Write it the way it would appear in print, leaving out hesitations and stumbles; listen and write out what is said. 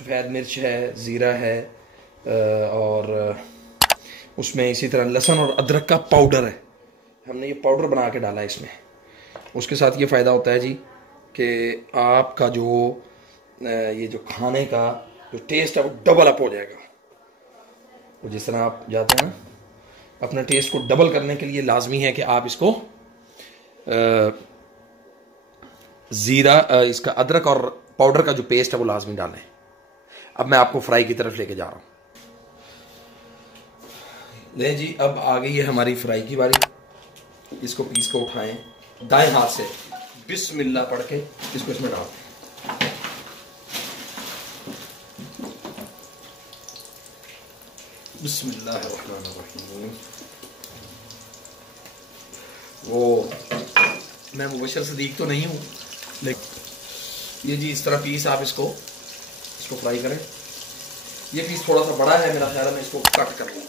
सफ़ेद मिर्च है, ज़ीरा है और उसमें इसी तरह लहसुन और अदरक का पाउडर है। हमने ये पाउडर बना के डाला है इसमें। उसके साथ ये फ़ायदा होता है जी कि आपका जो ये जो खाने का जो टेस्ट है वो डबल अप हो जाएगा। तो जिस तरह आप जाते हैं ना, अपने टेस्ट को डबल करने के लिए लाजमी है कि आप इसको ज़ीरा इसका अदरक और पाउडर का जो पेस्ट है वो लाजमी डालें। अब मैं आपको फ्राई की तरफ लेके जा रहा हूँ। ले जी, अब आ गई है हमारी फ्राई की बारी। इसको पीस को उठाएं, दाएं हाथ से बिस्मिल्लाह पढ़ के इसको इसमें डाल दें। बिस्मिल्लाहिर्रहमानिर्रहीम। वो मैं मुबशर सदीक तो नहीं हूँ, लेकिन ये जी इस तरह पीस आप इसको फ्राई करें। ये पीस थोड़ा सा बड़ा है, मेरा ख्याल है मैं इसको कट कर लूँ।